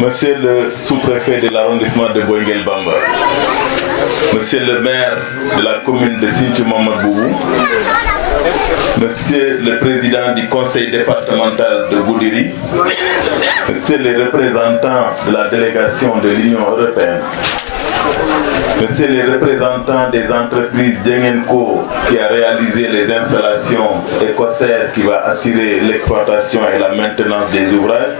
Monsieur le sous-préfet de l'arrondissement de Boinguel-Bamba, Monsieur le maire de la commune de Sinthiou Mamadou Boubou, Monsieur le président du conseil départemental de Goudiri, Monsieur le représentant de la délégation de l'Union européenne, Monsieur les représentants des entreprises Djengenko qui a réalisé les installations écossaires qui va assurer l'exploitation et la maintenance des ouvrages,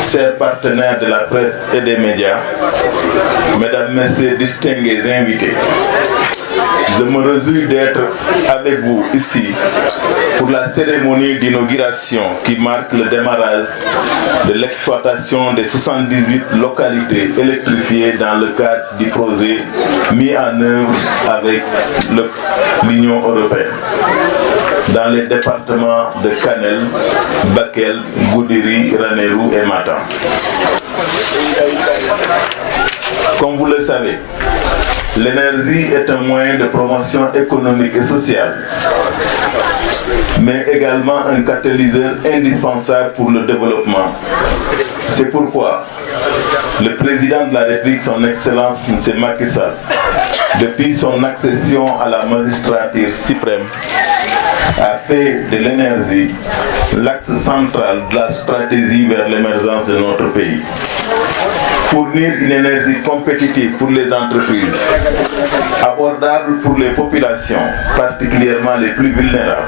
chers partenaires de la presse et des médias, mesdames, messieurs, distingués invités, je me réjouis d'être avec vous ici pour la cérémonie d'inauguration qui marque le démarrage de l'exploitation des 78 localités électrifiées dans le cadre du projet mis en œuvre avec l'Union européenne dans les départements de Kanel, Bakel, Goudiri, Ranérou et Matam. Comme vous le savez, l'énergie est un moyen de promotion économique et sociale, mais également un catalyseur indispensable pour le développement. C'est pourquoi le président de la République, son Excellence M. Macky Sall, depuis son accession à la magistrature suprême, a fait de l'énergie l'axe central de la stratégie vers l'émergence de notre pays. Fournir une énergie compétitive pour les entreprises, abordable pour les populations, particulièrement les plus vulnérables,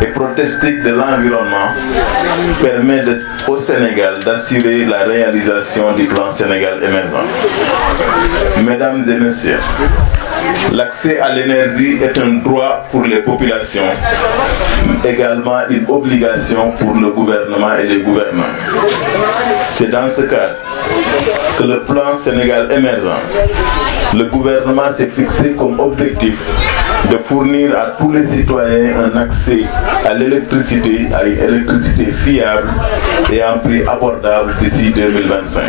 et protectrice de l'environnement, permet au Sénégal d'assurer la réalisation du plan Sénégal émergent. Mesdames et messieurs, l'accès à l'énergie est un droit pour les populations, également une obligation pour le gouvernement et les gouvernants. C'est dans ce cadre que le plan Sénégal émergent, le gouvernement s'est fixé comme objectif de fournir à tous les citoyens un accès à l'électricité, à une électricité fiable et à un prix abordable d'ici 2025.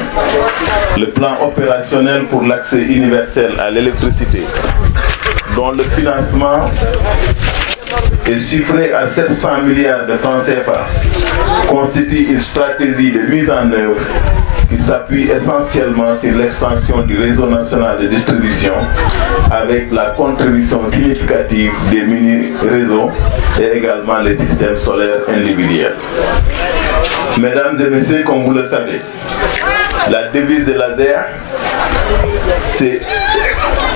Le plan opérationnel pour l'accès universel à l'électricité, dont le financement est chiffré à 700 milliards de francs CFA, constitue une stratégie de mise en œuvre qui s'appuie essentiellement sur l'extension du réseau national de distribution avec la contribution significative des mini-réseaux et également les systèmes solaires individuels. Mesdames et messieurs, comme vous le savez, la devise de l'ASEA, c'est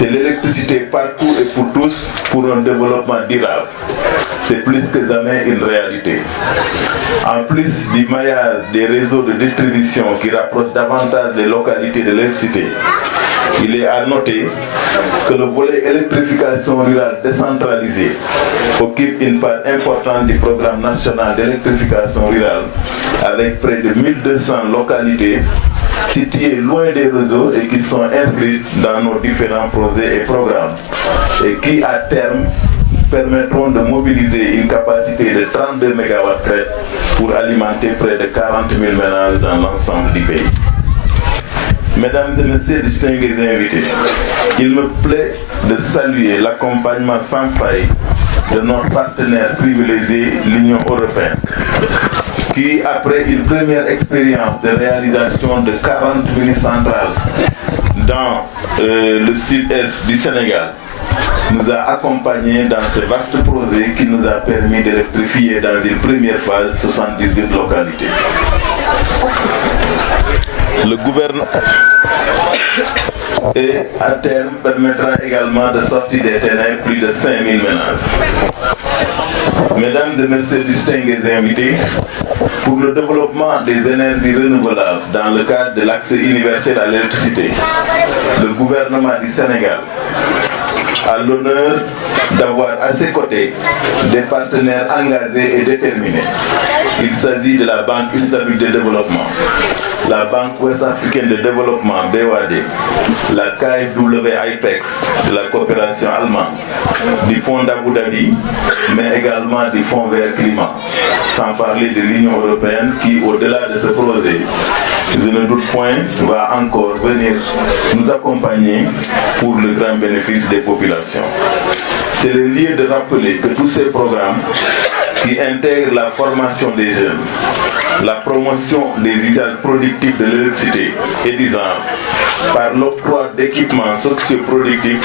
l'électricité partout et pour tous pour un développement durable. C'est plus que jamais une réalité. En plus du maillage des réseaux de distribution qui rapprochent davantage les localités de l'électricité, il est à noter que le volet électrification rurale décentralisée occupe une part importante du programme national d'électrification rurale avec près de 1200 localités situées loin des réseaux et qui sont inscrites dans nos différents projets et programmes et qui à terme permettront de mobiliser une capacité de 32 MW pour alimenter près de 40 000 ménages dans l'ensemble du pays. Mesdames et messieurs distingués invités, il me plaît de saluer l'accompagnement sans faille de notre partenaire privilégié, l'Union européenne, qui, après une première expérience de réalisation de 40 mini-centrales dans le sud-est du Sénégal, nous a accompagnés dans ce vaste projet qui nous a permis d'électrifier dans une première phase 78 localités. Le gouvernement et à terme permettra également de sortir des ténèbres plus de 5000 ménages. Mesdames et messieurs distingués invités, pour le développement des énergies renouvelables dans le cadre de l'accès universel à l'électricité, le gouvernement du Sénégal a l'honneur d'avoir à ses côtés des partenaires engagés et déterminés. Il s'agit de la Banque islamique de développement, la Banque ouest-africaine de développement BOAD, la KfW IPEX de la coopération allemande, du Fonds d'Abu Dhabi, mais également du Fonds vert climat, sans parler de l'Union européenne qui, au-delà de ce projet, je ne doute point, va encore venir nous accompagner pour le grand bénéfice des populations. C'est le lieu de rappeler que tous ces programmes qui intègre la formation des jeunes, la promotion des usages productifs de l'électricité et du genre par l'octroi d'équipements socioproductifs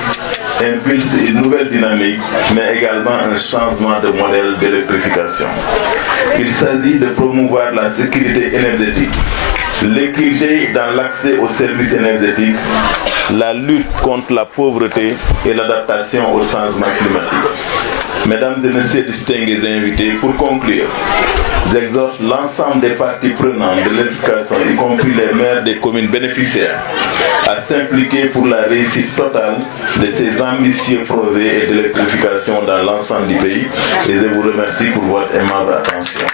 impulse une nouvelle dynamique, mais également un changement de modèle d'électrification. Il s'agit de promouvoir la sécurité énergétique, l'équité dans l'accès aux services énergétiques, la lutte contre la pauvreté et l'adaptation au changement climatique. Mesdames et messieurs distingués invités, pour conclure, j'exhorte l'ensemble des parties prenantes de l'éducation, y compris les maires des communes bénéficiaires, à s'impliquer pour la réussite totale de ces ambitieux projets d'électrification dans l'ensemble du pays. Et je vous remercie pour votre aimable attention.